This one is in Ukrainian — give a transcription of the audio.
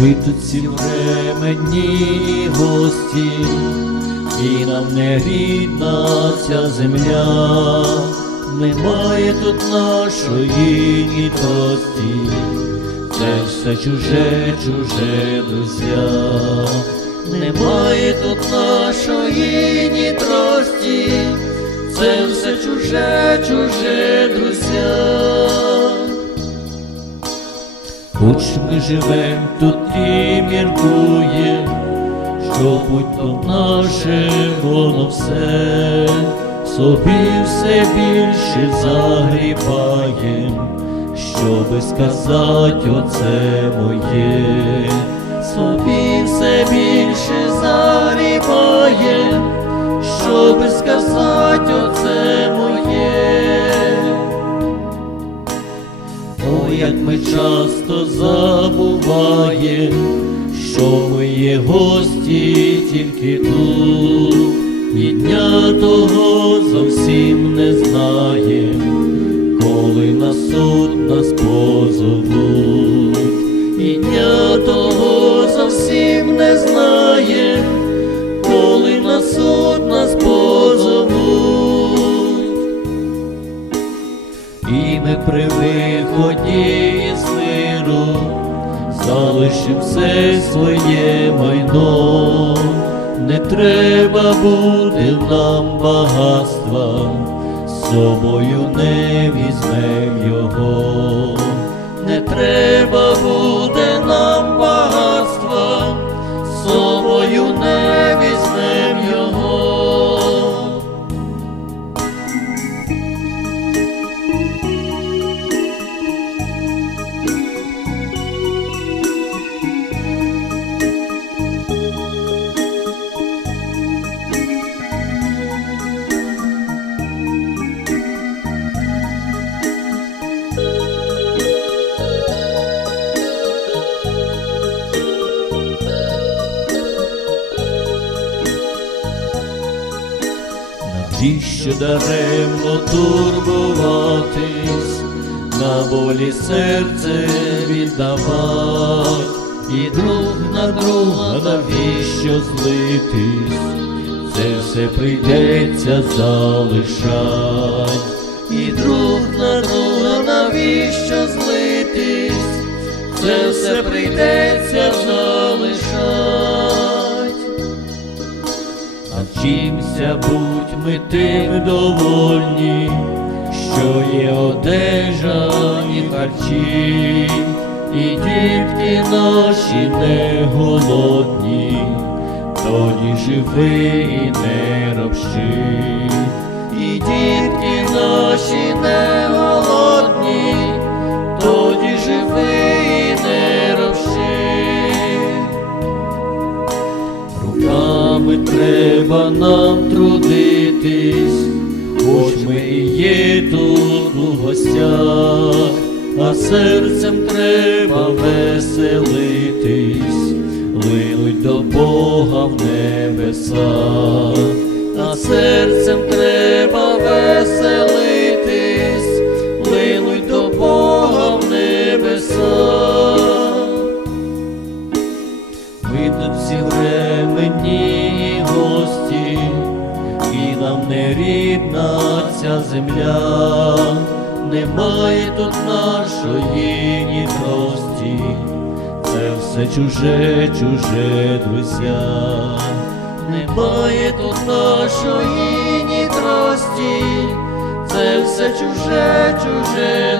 Ми тут всі временні гості, і нам не рідна ця земля, немає тут нашої ні трості, це все чуже, чуже друзя, немає тут нашої ні трості, це все чуже, чуже друзя. Хоч ми живем тут і міркуєм, що будь то наше воно все, собі все більше загрібаєм, щоби сказать оце моє, собі все більше загрібаєм, щоби сказать оце моє. Ми часто забуваємо, що ми є гості тільки тут, і дня того зовсім не знаєм, коли на суд нас позовуть, І ми при виході з миру залишим все своє майно, не треба буде нам багатства, з собою не візьмем його, Навіщо даремно турбуватись, на болі серце віддавать, і друг на друга навіщо злитись, це все прийдеться залишать, і друг на друга навіщо злитись, це все прийдеться залишать. А вчимся будь ми тим довольні, що є одежа і харчі, і дітки наші не голодні, тоді живи і не робщи, і дітки наші не голодні, тоді живи і не робщи. Руками треба нам трудитись, хоч ми і є тут у гостях, а серцем треба веселитись, линуть до Бога в небеса, а серцем треба веселитись, рідна ця земля, немає тут нашої ні прості, це все чуже, чуже друзя, немає тут нашої ні це все чуже, чуже.